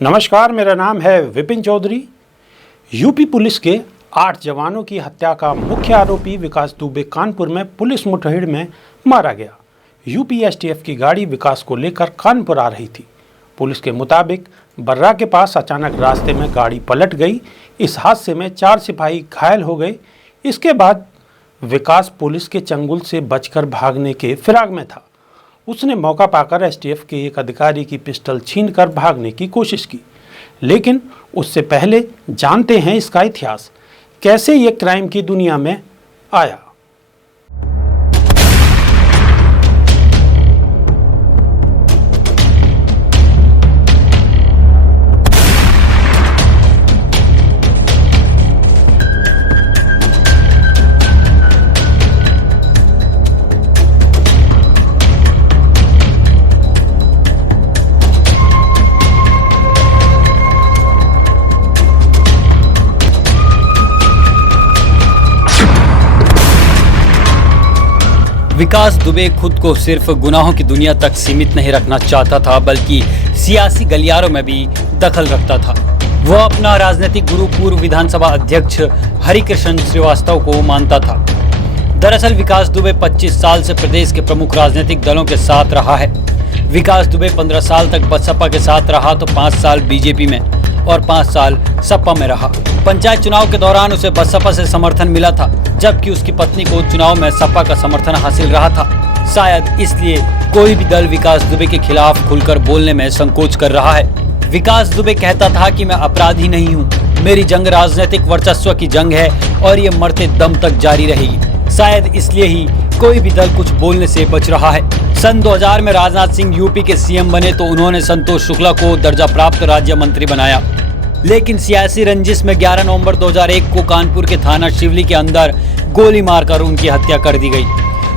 नमस्कार, मेरा नाम है विपिन चौधरी। यूपी पुलिस के 8 जवानों की हत्या का मुख्य आरोपी विकास दुबे कानपुर में पुलिस मुठभेड़ में मारा गया। यूपी एसटीएफ की गाड़ी विकास को लेकर कानपुर आ रही थी। पुलिस के मुताबिक बर्रा के पास अचानक रास्ते में गाड़ी पलट गई। इस हादसे में 4 सिपाही घायल हो गए। इसके बाद विकास पुलिस के चंगुल से बचकर भागने के फिराक में था। उसने मौका पाकर एसटीएफ के एक अधिकारी की पिस्टल छीनकर भागने की कोशिश की, लेकिन उससे पहले जानते हैं इसका इतिहास, कैसे ये क्राइम की दुनिया में आया। विकास दुबे खुद को सिर्फ गुनाहों की दुनिया तक सीमित नहीं रखना चाहता था, बल्कि सियासी गलियारों में भी दखल रखता था। वह अपना राजनीतिक गुरु पूर्व विधानसभा अध्यक्ष हरिकृष्ण श्रीवास्तव को मानता था। दरअसल विकास दुबे 25 साल से प्रदेश के प्रमुख राजनीतिक दलों के साथ रहा है। विकास दुबे 15 साल तक बसपा के साथ रहा तो 5 साल बीजेपी में और 5 साल सपा में रहा। पंचायत चुनाव के दौरान उसे बसपा से समर्थन मिला था, जबकि उसकी पत्नी को चुनाव में सपा का समर्थन हासिल रहा था। शायद इसलिए कोई भी दल विकास दुबे के खिलाफ खुलकर बोलने में संकोच कर रहा है। विकास दुबे कहता था कि मैं अपराधी नहीं हूँ, मेरी जंग राजनीतिक वर्चस्व की जंग है और ये मरते दम तक जारी रहेगी। शायद इसलिए ही कोई भी दल कुछ बोलने से बच रहा है। सन 2000 में राजनाथ सिंह यूपी के सीएम बने तो उन्होंने संतोष शुक्ला को दर्जा प्राप्त राज्य मंत्री बनाया, लेकिन सियासी रंजिश में 11 नवंबर 2001 को कानपुर के थाना शिवली के अंदर गोली मारकर उनकी हत्या कर दी गई।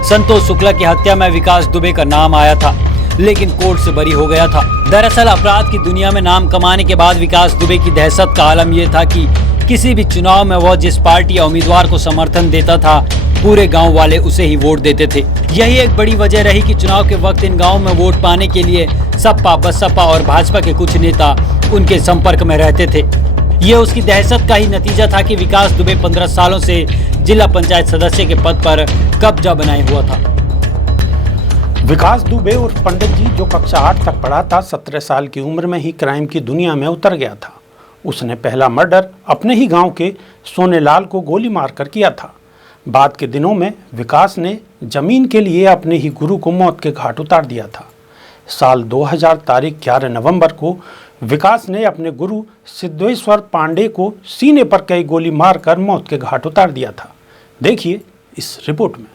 संतोष शुक्ला की हत्या में विकास दुबे का नाम आया था, लेकिन कोर्ट से बरी हो गया था। दरअसल अपराध की दुनिया में नाम कमाने के बाद विकास दुबे की दहशत का आलम यह था कि किसी भी चुनाव में वह जिस पार्टी या उम्मीदवार को समर्थन देता था, पूरे गांव वाले उसे ही वोट देते थे। यही एक बड़ी वजह रही कि चुनाव के वक्त इन गांव में वोट पाने के लिए सपा, बसपा और भाजपा के कुछ नेता उनके संपर्क में रहते थे। ये उसकी दहशत का ही नतीजा था कि विकास दुबे 15 सालों से जिला पंचायत सदस्य के पद पर कब्जा बनाए हुआ था। विकास दुबे उर्फ पंडित जी, जो कक्षा 8 तक पढ़ा था, 17 साल की उम्र में ही क्राइम की दुनिया में उतर गया था। उसने पहला मर्डर अपने ही गांव के सोनेलाल को गोली मारकर किया था। बाद के दिनों में विकास ने जमीन के लिए अपने ही गुरु को मौत के घाट उतार दिया था। साल 2000 तारीख 11 नवंबर को विकास ने अपने गुरु सिद्धेश्वर पांडे को सीने पर कई गोली मारकर मौत के घाट उतार दिया था। देखिए इस रिपोर्ट में।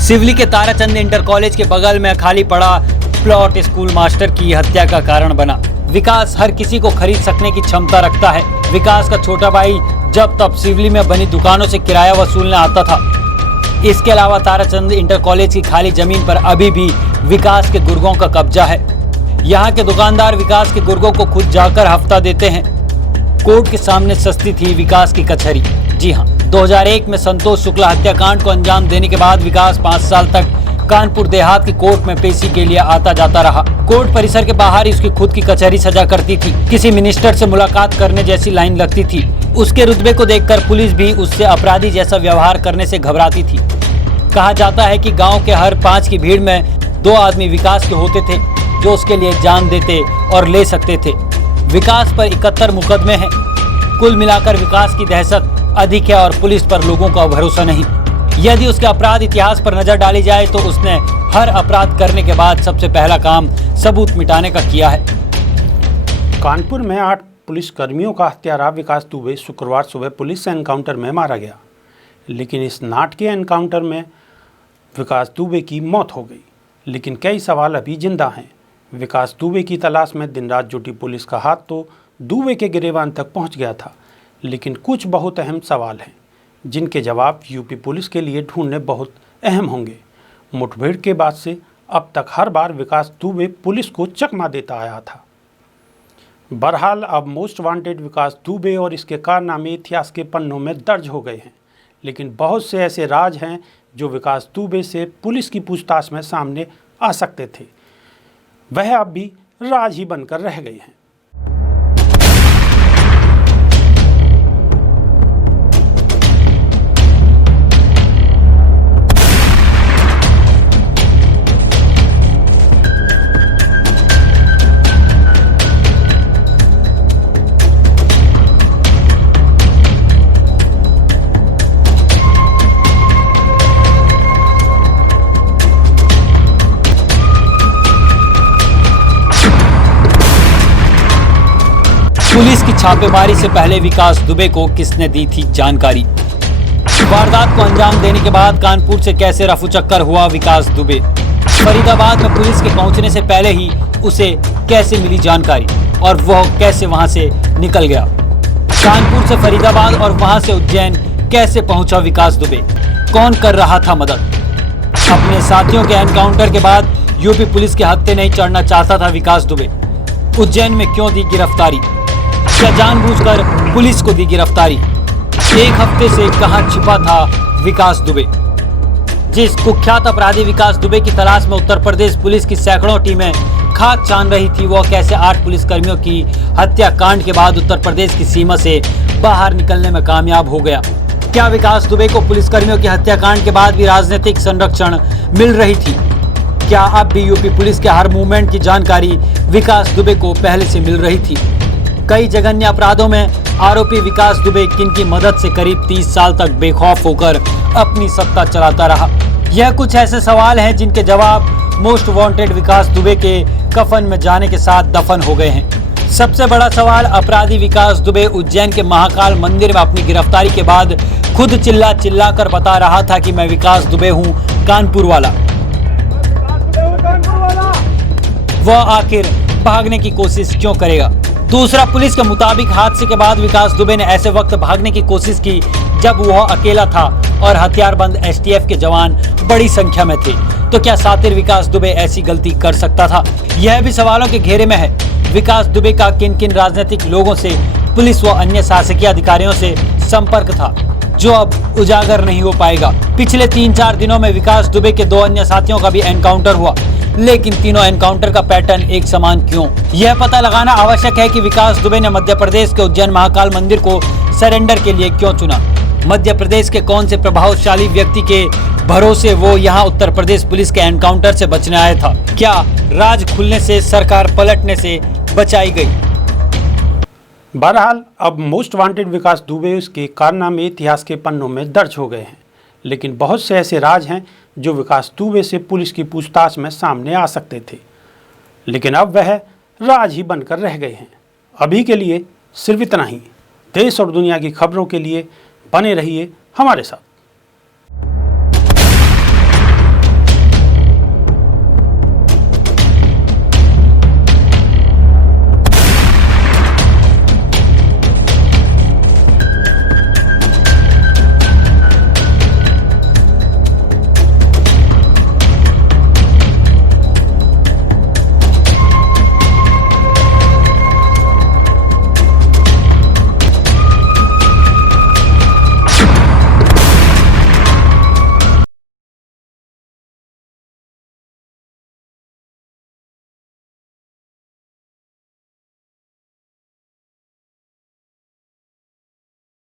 सिवली के ताराचंद इंटर कॉलेज के बगल में खाली पड़ा प्लॉट स्कूल मास्टर की हत्या का कारण बना। विकास हर किसी को खरीद सकने की क्षमता रखता है। विकास का छोटा भाई जब तब सिवली में बनी दुकानों से किराया वसूलने आता था। इसके अलावा ताराचंद इंटर कॉलेज की खाली जमीन पर अभी भी विकास के गुर्गों का कब्जा है। यहाँ के दुकानदार विकास के गुर्गों को खुद जाकर हफ्ता देते हैं। कोर्ट के सामने सस्ती थी विकास की कचहरी। जी हाँ, 2001 में संतोष शुक्ला हत्याकांड को अंजाम देने के बाद विकास 5 साल तक कानपुर देहात की कोर्ट में पेशी के लिए आता जाता रहा। कोर्ट परिसर के बाहर ही उसकी खुद की कचहरी सजा करती थी। किसी मिनिस्टर से मुलाकात करने जैसी लाइन लगती थी। उसके रुतबे को देखकर पुलिस भी उससे अपराधी जैसा व्यवहार करने से घबराती थी। कहा जाता है कि गाँव के हर 5 की भीड़ में 2 आदमी विकास के होते थे, जो उसके लिए जान देते और ले सकते थे। विकास पर 71 मुकदमे हैं। कुल मिलाकर विकास की दहशत अधिक है और पुलिस पर लोगों का भरोसा नहीं। यदि उसके अपराध इतिहास पर नजर डाली जाए तो उसने हर अपराध करने के बाद सबसे पहला काम सबूत मिटाने का किया है। कानपुर में 8 पुलिसकर्मियों का हत्यारा विकास दुबे शुक्रवार सुबह पुलिस से एनकाउंटर में मारा गया, लेकिन इस नाटकीय एनकाउंटर में विकास दुबे की मौत हो गई। लेकिन कई सवाल अभी जिंदा हैं। विकास दुबे की तलाश में दिन रात जुटी पुलिस का हाथ तो दुबे के गिरेबान तक पहुंच गया था, लेकिन कुछ बहुत अहम सवाल हैं जिनके जवाब यूपी पुलिस के लिए ढूंढने बहुत अहम होंगे। मुठभेड़ के बाद से अब तक हर बार विकास दुबे पुलिस को चकमा देता आया था। बहरहाल अब मोस्ट वांटेड विकास दुबे और इसके कारनामे इतिहास के पन्नों में दर्ज हो गए हैं, लेकिन बहुत से ऐसे राज हैं जो विकास दुबे से पुलिस की पूछताछ में सामने आ सकते थे, वह अब भी राज ही बनकर रह गए हैं। पुलिस की छापेमारी से पहले विकास दुबे को किसने दी थी जानकारी? वारदात को अंजाम देने के बाद कानपुर से कैसे रफू चक्कर हुआ विकास दुबे? फरीदाबाद में पुलिस के पहुंचने से पहले ही उसे कैसे मिली जानकारी और वह कैसे वहां से निकल गया? कानपुर से फरीदाबाद और वहां से उज्जैन कैसे पहुंचा विकास दुबे? कौन कर रहा था मदद? अपने साथियों के एनकाउंटर के बाद यूपी पुलिस के हत्थे नहीं चढ़ना चाहता था विकास दुबे। उज्जैन में क्यों दी गिरफ्तारी? क्या जानबूझकर पुलिस को दी गिरफ्तारी? एक हफ्ते से कहां छिपा था विकास दुबे? जिस कुख्यात अपराधी विकास दुबे की तलाश में उत्तर प्रदेश पुलिस की सैकड़ों टीमें खाक छान रही थी, वो कैसे 8 पुलिसकर्मियों की हत्याकांड के बाद उत्तर प्रदेश की सीमा से बाहर निकलने में कामयाब हो गया? क्या विकास दुबे को पुलिसकर्मियों की हत्याकांड के बाद भी राजनीतिक संरक्षण मिल रही थी? क्या अब भी यूपी पुलिस के हर मूवमेंट की जानकारी विकास दुबे को पहले से मिल रही थी? कई जघन्य अपराधों में आरोपी विकास दुबे किनकी मदद से करीब 30 साल तक बेखौफ होकर अपनी सत्ता चलाता रहा? यह कुछ ऐसे सवाल हैं जिनके जवाब मोस्ट वांटेड विकास दुबे के कफन में जाने के साथ दफन हो गए हैं। सबसे बड़ा सवाल, अपराधी विकास दुबे उज्जैन के महाकाल मंदिर में अपनी गिरफ्तारी के बाद खुद चिल्ला चिल्ला कर बता रहा था कि मैं विकास दुबे हूँ, कानपुर वाला। वह आखिर भागने की कोशिश क्यों करेगा? दूसरा, पुलिस के मुताबिक हादसे के बाद विकास दुबे ने ऐसे वक्त भागने की कोशिश की जब वह अकेला था और हथियारबंद एसटीएफ के जवान बड़ी संख्या में थे। तो क्या सातिर विकास दुबे ऐसी गलती कर सकता था? यह भी सवालों के घेरे में है। विकास दुबे का किन किन राजनीतिक लोगों से, पुलिस व अन्य शासकीय अधिकारियों से संपर्क था, जो अब उजागर नहीं हो पाएगा। पिछले 3-4 दिनों में विकास दुबे के 2 अन्य साथियों का भी एनकाउंटर हुआ, लेकिन तीनों एनकाउंटर का पैटर्न एक समान क्यों? यह पता लगाना आवश्यक है कि विकास दुबे ने मध्य प्रदेश के उज्जैन महाकाल मंदिर को सरेंडर के लिए क्यों चुना? मध्य प्रदेश के कौन से प्रभावशाली व्यक्ति के भरोसे वो यहाँ उत्तर प्रदेश पुलिस के एनकाउंटर से बचने आया था? क्या राज खुलने से, सरकार पलटने से बचाई गई? बहरहाल अब मोस्ट वांटेड विकास दुबे उसके कारनामे इतिहास के पन्नों में दर्ज हो गए हैं, लेकिन बहुत से ऐसे राज हैं जो विकास दुबे से पुलिस की पूछताछ में सामने आ सकते थे, लेकिन अब वह राज ही बनकर रह गए हैं। अभी के लिए सिर्फ इतना ही। देश और दुनिया की खबरों के लिए बने रहिए हमारे साथ।